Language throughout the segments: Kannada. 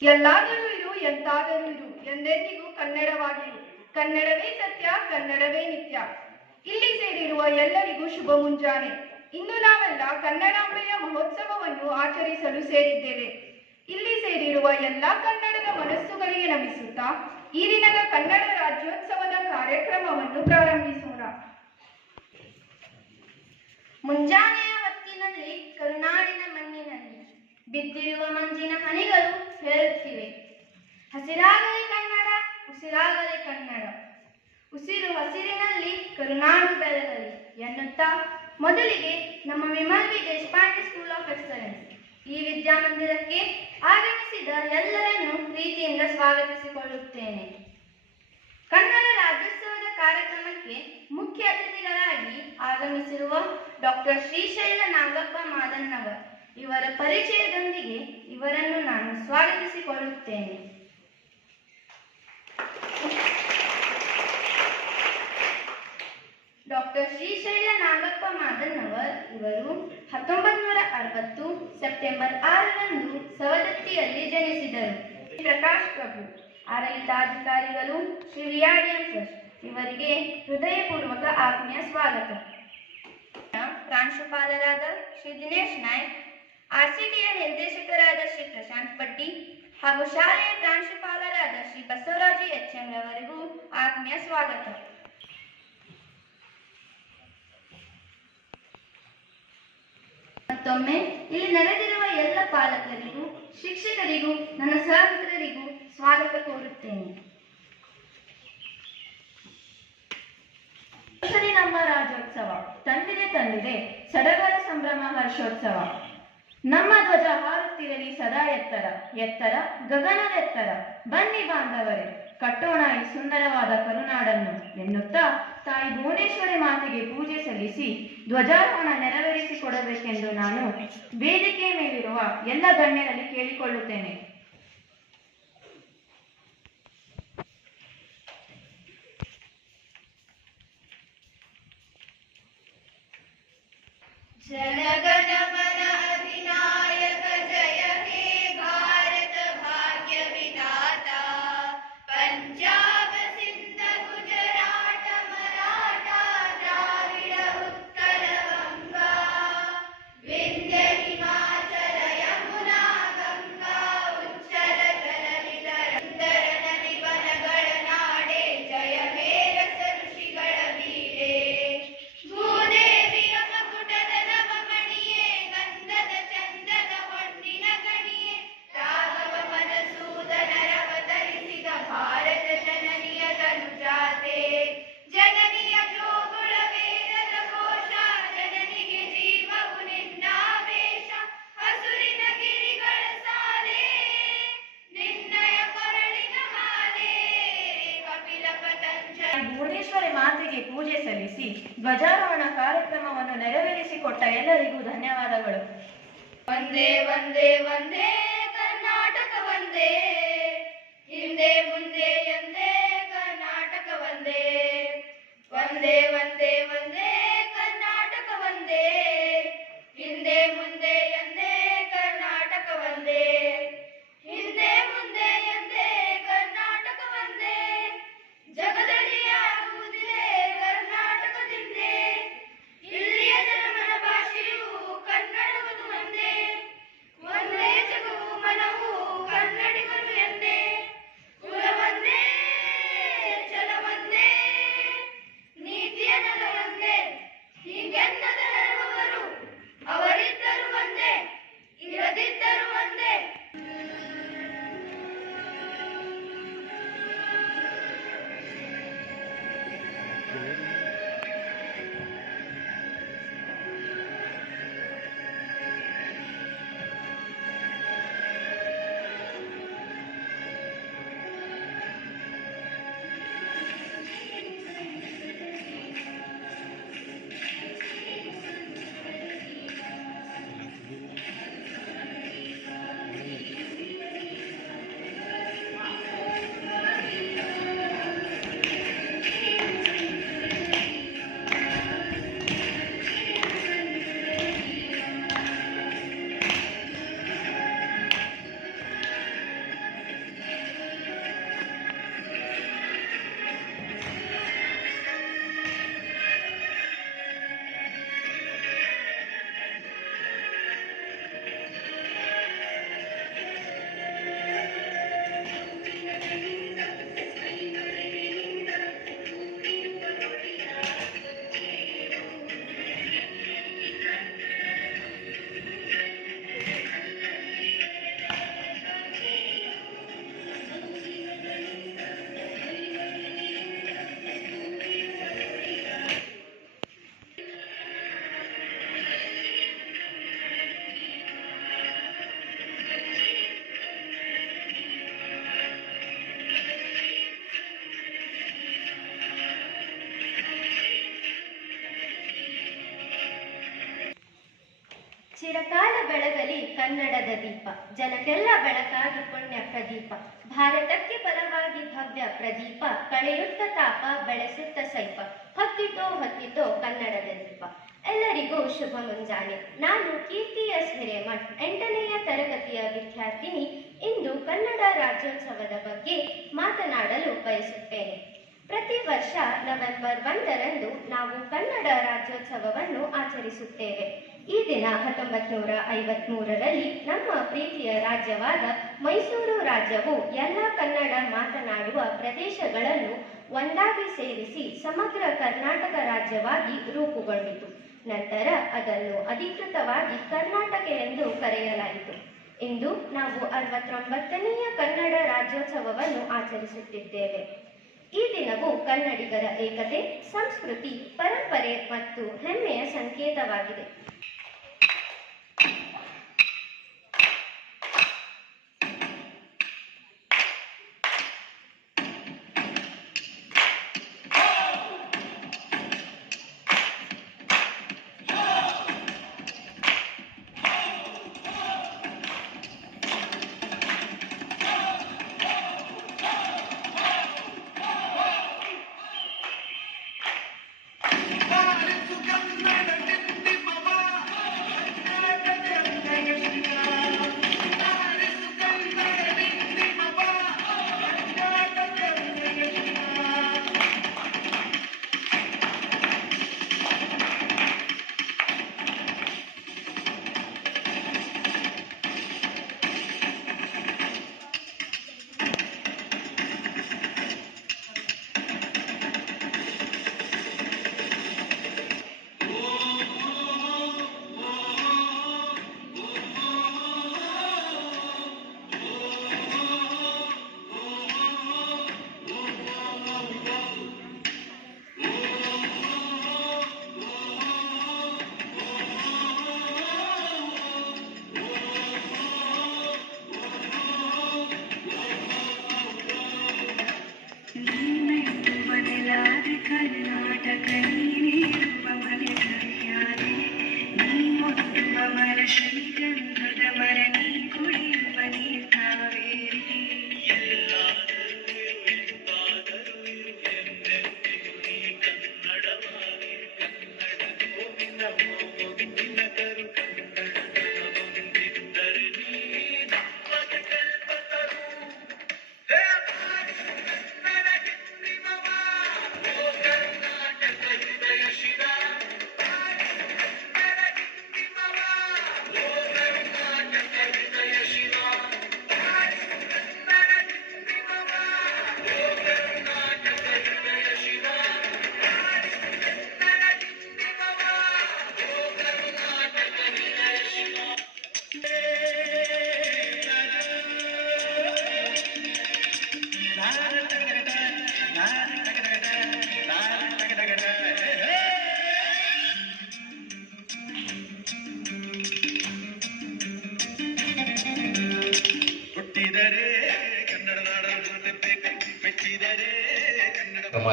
ಎಲ್ಲಾದರೂ ಇರು ಎಂತಾದರೂ ಇರು ಎಂದೆಂದಿಗೂ ಕನ್ನಡವಾಗಿರು. ಕನ್ನಡವೇ ಸತ್ಯ, ಕನ್ನಡವೇ ನಿತ್ಯ. ಇಲ್ಲಿ ಸೇರಿರುವ ಎಲ್ಲರಿಗೂ ಶುಭ ಮುಂಜಾನೆ. ಇಂದು ನಾವೆಲ್ಲ ಕನ್ನಡಾಂಬೆಯ ಮಹೋತ್ಸವವನ್ನು ಆಚರಿಸಲು ಸೇರಿದ್ದೇವೆ. ಇಲ್ಲಿ ಸೇರಿರುವ ಎಲ್ಲ ಕನ್ನಡದ ಮನಸ್ಸುಗಳಿಗೆ ನಮಿಸುತ್ತಾ ಈ ದಿನದ ಕನ್ನಡ ರಾಜ್ಯೋತ್ಸವದ ಕಾರ್ಯಕ್ರಮವನ್ನು ಪ್ರಾರಂಭಿಸೋಣ. ಮುಂಜಾನೆಯ ಹೊತ್ತಿನಲ್ಲಿ ಕರುನಾಡಿನ ಮಣ್ಣಿನಲ್ಲಿ ಬಿದ್ದಿರುವ ಮಂಜಿನ ಹನಿಗಳು ಹೇಳುತ್ತಿವೆ, ಹಸಿರಾಗಲಿ ಕನ್ನಡ, ಉಸಿರಾಗಲಿ ಕನ್ನಡ, ಉಸಿರು ಹಸಿರಿನಲ್ಲಿ ಕರುನಾಡು ಬೆಳಗಲಿ ಎನ್ನುತ್ತಾ ಮೊದಲಿಗೆ ನಮ್ಮ Vimal V Deshpande school of excellence ಈ ವಿದ್ಯಾಮಂದಿರಕ್ಕೆ ಆಗಮಿಸಿದ ಎಲ್ಲರನ್ನೂ ಪ್ರೀತಿಯಿಂದ ಸ್ವಾಗತಿಸಿಕೊಳ್ಳುತ್ತೇನೆ. ಕನ್ನಡ ರಾಜ್ಯೋತ್ಸವದ ಕಾರ್ಯಕ್ರಮಕ್ಕೆ ಮುಖ್ಯ ಅತಿಥಿಗಳಾಗಿ ಆಗಮಿಸಿರುವ ಡಾಕ್ಟರ್ ಶ್ರೀಶೈಲ ನಾಗಪ್ಪ ಮಾದನ್ನವರ್ ಇವರ ಪರಿಚಯದೊಂದಿಗೆ ಇವರನ್ನು ನಾನು ಸ್ವಾಗತಿಸಿಕೊಳ್ಳುತ್ತೇನೆ. ಡಾಕ್ಟರ್ ಶ್ರೀಶೈಲ ನಾಗಪ್ಪ ಮಾದನ್ನವರ್ ಇವರು 1960 ಸೆಪ್ಟೆಂಬರ್ 6ರಂದು ಸವದತ್ತಿಯಲ್ಲಿ ಜನಿಸಿದರು. ಪ್ರಕಾಶ್ ಪ್ರಭು ಆಡಳಿತಾಧಿಕಾರಿಗಳು, ಶ್ರೀ ವಿಆರ್ಡಿಎಂ ಟ್ರಸ್ಟ್ ಇವರಿಗೆ ಹೃದಯಪೂರ್ವಕ ಆತ್ಮೀಯ ಸ್ವಾಗತ. ಪ್ರಾಂಶುಪಾಲರಾದ ಶ್ರೀ ದಿನೇಶ್ ನಾಯ್ಕ್, ಆರ್ಸಿಟಿಯ ನಿರ್ದೇಶಕರಾದ ಶ್ರೀ ಪ್ರಶಾಂತ್ ಪಟ್ಟಿ ಹಾಗೂ ಶಾಲೆಯ ಪ್ರಾಂಶುಪಾಲರಾದ ಶ್ರೀ ಬಸವರಾಜು ಎಚ್ಎಂ ರವರಿಗೂ ಆತ್ಮೀಯ ಸ್ವಾಗತ. ಮತ್ತೊಮ್ಮೆ ಇಲ್ಲಿ ನೆರೆದಿರುವ ಎಲ್ಲ ಪಾಲಕರಿಗೂ, ಶಿಕ್ಷಕರಿಗೂ, ನನ್ನ ಸಹಮಿತ್ರರಿಗೂ ಸ್ವಾಗತ ಕೋರುತ್ತೇನೆ. ನಮ್ಮ ರಾಜ್ಯೋತ್ಸವ ತಂದಿದೆ ಸಡಗರ ಸಂಭ್ರಮ ಹರ್ಷೋತ್ಸವ. ನಮ್ಮ ಧ್ವಜ ಹಾರುತ್ತಿರಲಿ ಸದಾ ಎತ್ತರ ಎತ್ತರ ಗಗನದೆತ್ತರ. ಬನ್ನಿ ಬಾಂಧವರೇ, ಕಟ್ಟೋಣ ಈ ಸುಂದರವಾದ ಕರುನಾಡನ್ನು ಎನ್ನುತ್ತಾ ತಾಯಿ ಭುವನೇಶ್ವರಿ ಮಾತೆಗೆ ಪೂಜೆ ಸಲ್ಲಿಸಿ ಧ್ವಜಾರೋಹಣ ನೆರವೇರಿಸಿಕೊಡಬೇಕೆಂದು ನಾನು ವೇದಿಕೆ ಮೇಲಿರುವ ಎಲ್ಲ ಗಣ್ಯರಲ್ಲಿ ಕೇಳಿಕೊಳ್ಳುತ್ತೇನೆ. ಜನಗಣ ಮನ ಅಧಿನಾಯಕ ಜಯ ಹೇ ಭಾರತ ಭಾಗ್ಯ ವಿಧಾತ. ಪಂಜಾಬ ಸಿಂಧ ಗುಜರಾಟ ಮರಾಠ ದ್ರಾವಿಡ ಉತ್ತರ ವಂಗ. ವಿಂಧ್ಯ ಹಿಮಾಚಲ ಯಮುನಾ ಗಂಗಾ ಉಚ್ಚಲ ಜಲನಿಧರ ನಿವನಗಳ ನಾಡೆ. ಜಯ ಹೇ ರಸ ಋಷಿಗಳ ವೀರೇ. ಭೂದೇವಿಯ ಮಕುಟದ ನವಮಣಿಯೇ, ಗಂಧದ ಚಂದದ ಹೊನ್ನಿನ ಗಣಿಯೇ. ರಾಘವ ಮಧುಸೂದನರವತರಿಸಿದ ಭಾರತ ಜನನಿಯ ಧನುಜಾತೆ. ಜನನಿಯ ಜೋಗುಳ ವೇದದ ಘೋಷ, ಜನನಿಗೆ ಜೀವವು ನಿನ್ನಾವೇಶ. ಹಸುರಿನ ಗಿರಿಗಳ ಸಾಲೆ, ನಿನ್ನಯ ಕೊರಳಿನ ಮಾಲೆ. ಕಪಿಲ ಪತಂಜಲಿ ಭುವನೇಶ್ವರಿ ಮಾತೆಗೆ ಪೂಜೆ ಸಲ್ಲಿಸಿ ಧ್ವಜಾರೋಹಣ ಕಾರ್ಯಕ್ರಮವನ್ನು ನೆರವೇರಿಸಿಕೊಟ್ಟ ಎಲ್ಲರಿಗೂ ಧನ್ಯವಾದಗಳು. ವಂದೇ ವಂದೇ ವಂದೇ ಕರ್ನಾಟಕ ವಂದೇ. ಹಿಂದೆ ಮುಂದೆ ಎಂದೇ ಕರ್ನಾಟಕ ವಂದೇ. ವಂದೇ ವಂದೇ ವಂದೇ ಕರ್ನಾಟಕ ವಂದೇ. ಹಿಂದೆ ಮುಂದೆ ಎಂದೇ ಕರ್ನಾಟಕ ವಂದೇ. ಹಿಂದೆ ಮುಂದೆ ಎಂದೇ ಕರ್ನಾಟಕ ವಂದೇ. ಜಗದಡಿಯಾಗುವುದಿದೆ ಕರ್ನಾಟಕದಿಂದೇ. ಇಲ್ಲಿಯ ಜನಮನ ಭಾಷೆಯು ಕನ್ನಡವುದು ಒಂದೇ. ಒಂದೇ ಜಗವು ಬೆಳಗಲಿ ಕನ್ನಡದ ದೀಪ, ಜನಕ್ಕೆಲ್ಲ ಬೆಳಕಾಗಿ ಪುಣ್ಯ ಪ್ರದೀಪ, ಭಾರತಕ್ಕೆ ಬಲವಾಗಿ ಭವ್ಯ ಪ್ರದೀಪ, ಕಳೆಯುತ್ತ ತಾಪ ಬೆಳೆಸುತ್ತ ಸೈಪ, ಹೊತ್ತಿತೋ ಕನ್ನಡದ ದೀಪ. ಎಲ್ಲರಿಗೂ ಶುಭ ಮುಂಜಾನೆ. ನಾನು ಕೀರ್ತಿ ಎಸ್ ಹಿರೇಮಠ್, 8ನೆಯ ತರಗತಿಯ ವಿದ್ಯಾರ್ಥಿನಿ. ಇಂದು ಕನ್ನಡ ರಾಜ್ಯೋತ್ಸವದ ಬಗ್ಗೆ ಮಾತನಾಡಲು ಬಯಸುತ್ತೇನೆ. ಪ್ರತಿ ವರ್ಷ ನವೆಂಬರ್ 1ರಂದು ನಾವು ಕನ್ನಡ ರಾಜ್ಯೋತ್ಸವವನ್ನು ಆಚರಿಸುತ್ತೇವೆ. ಈ ದಿನ 1953ರಲ್ಲಿ ನಮ್ಮ ಪ್ರೀತಿಯ ರಾಜ್ಯವಾದ ಮೈಸೂರು ರಾಜ್ಯವು ಎಲ್ಲ ಕನ್ನಡ ಮಾತನಾಡುವ ಪ್ರದೇಶಗಳನ್ನು ಒಂದಾಗಿ ಸೇರಿಸಿ ಸಮಗ್ರ ಕರ್ನಾಟಕ ರಾಜ್ಯವಾಗಿ ರೂಪುಗೊಂಡಿತು. ನಂತರ ಅದನ್ನು ಅಧಿಕೃತವಾಗಿ ಕರ್ನಾಟಕ ಎಂದು ಕರೆಯಲಾಯಿತು. ಇಂದು ನಾವು 69ನೆಯ ಕನ್ನಡ ರಾಜ್ಯೋತ್ಸವವನ್ನು ಆಚರಿಸುತ್ತಿದ್ದೇವೆ. ಈ ದಿನವು ಕನ್ನಡಿಗರ ಏಕತೆ, ಸಂಸ್ಕೃತಿ, ಪರಂಪರೆ ಮತ್ತು ಹೆಮ್ಮೆಯ ಸಂಕೇತವಾಗಿದೆ.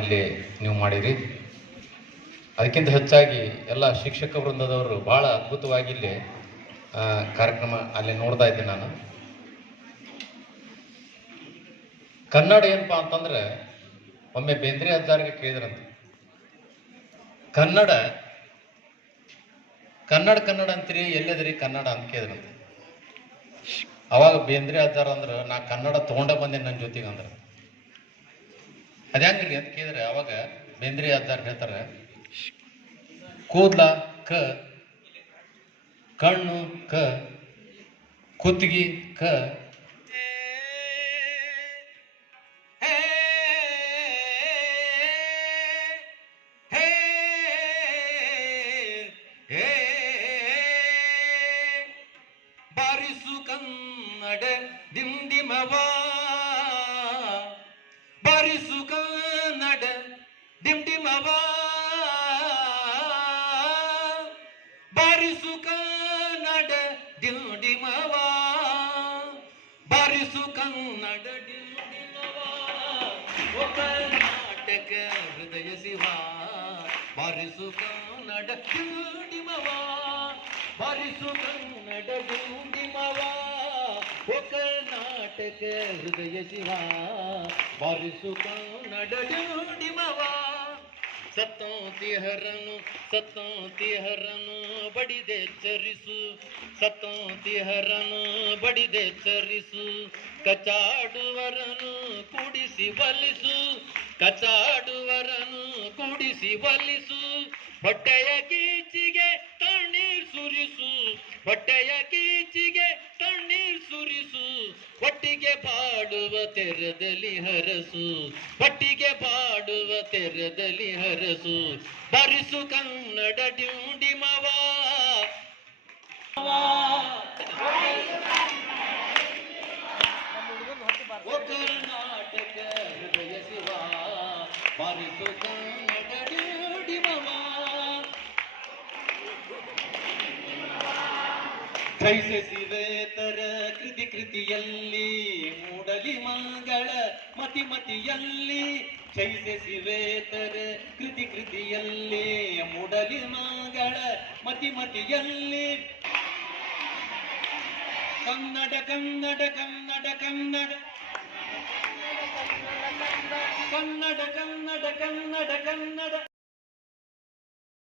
ಇಲ್ಲಿ ನೀವು ಮಾಡಿರಿ. ಅದಕ್ಕಿಂತ ಹೆಚ್ಚಾಗಿ ಎಲ್ಲ ಶಿಕ್ಷಕ ವೃಂದದವರು ಭಾಳ ಅದ್ಭುತವಾಗಿ ಇಲ್ಲಿ ಕಾರ್ಯಕ್ರಮ ಅಲ್ಲಿ ನೋಡ್ತಾ ಇದ್ದೆ ನಾನು. ಕನ್ನಡ ಏನಪ್ಪಾ ಅಂತಂದ್ರೆ ಒಮ್ಮೆ ಬೇಂದ್ರೆ ಅಜ್ಜಾರಿಗೆ ಕೇಳಿದ್ರಂತೆ, ಕನ್ನಡ ಕನ್ನಡ ಕನ್ನಡ ಅಂತೀರಿ, ಎಲ್ಲದ್ರಿ ಕನ್ನಡ ಅಂತ ಕೇಳಿದ್ರಂತೆ. ಅವಾಗ ಬೇಂದ್ರೆ ಅಜ್ಜಾರ ಅಂದ್ರೆ ನಾ ಕನ್ನಡ ತಗೊಂಡ ಬಂದೆ ನನ್ನ ಜೊತೆಗೆ ಅಂದ್ರೆ. ಅದ್ಯಾಂಗ್ರಿ ಅಂತ ಕೇಳಿದ್ರೆ ಅವಾಗ ಬೇಂದ್ರೆ ಅಜ್ಜಾರ್ ಹೇಳ್ತಾರೆ, ಕೂದ್ಲ ಕ, ಕಣ್ಣು ಕ, ಕುತ್ತಿಗೆ ಕ, ಬಾರಿಸು ಕನ್ನಡ ದಿಂಡಿಮವ, ಬಾರಿಸು ಕನ್ನಡ ದಿಂಡಿಮವ, ಬಾರಿಸು ಕನ್ನಡ ದಿಂಡಿಮವ, ಬಾರಿಸು ಕನ್ನಡ ದಿಂಡಿಮವ, ಓ ಕರ್ನಾಟಕ ಹೃದಯ ಶಿವ, ಬಾರಿಸು ಕನ್ನಡ ದಿಂಡಿಮವ, ಬಾರಿಸು ಕನ್ನಡ ಡಿಂಡಿಮವ ಓ ಕರ್ನಾಟಕ ಹೃದಯ ಶಿವ ಬಾರಿಸು ಕನ್ನಡ ಡಿಂಡಿಮವ ಸತ್ತೋತಿ ಹರನು ಬಡಿದೆ ಚರಿಸು ಸತ್ತೋತಿ ಹರನು ಬಡಿದೆ ಚರಿಸು ಕಚಾಡುವರನು ಕೂಡಿಸಿ ಬಲಿಸು ಕಚಾಡುವರನು ಕೂಡಿಸಿ ಬಲಿಸು ಹೊಟ್ಟೆಯ ಕೀಚಿಗೆ ತಣ್ಣೀರ್ ಸುರಿಸು ಹೊಟ್ಟೆಯ ಕೀಚಿಗೆ ತಣ್ಣೀರ್ ಸುರಿಸು ಒಟ್ಟಿಗೆ ಬಾಡುವ ತೆರದಲ್ಲಿ ಹರಸು ಒಟ್ಟಿಗೆ ಬಾಡುವ ತೆರದಲ್ಲಿ ಹರಸು ಬರಿಸು ಕನ್ನಡ ಡ್ಯೂಂಡಿಮವ ಓ ಕರ್ನಾಟಕ ಹೃದಯ ಶಿವ ಬಾರಿಸು ಕನ್ನಡ ಡ್ಯೂಂಡಿಮವ ಜೈಸಿವೇತರ ಕೃತಿಯಲ್ಲಿ ಮೂಡಲಿ ಮಂಗಳ ಮತಿಯಲ್ಲಿ ಜೈಸಿವೇತರ ಕೃತಿಯಲ್ಲಿ ಮೂಡಲಿ ಮಂಗಳ ಮತಿಯಲ್ಲಿ ಕನ್ನಡ ಕನ್ನಡ ಕನ್ನಡ ಕನ್ನಡ ಕನ್ನಡ ಕನ್ನಡ ಕನ್ನಡ ಕನ್ನಡ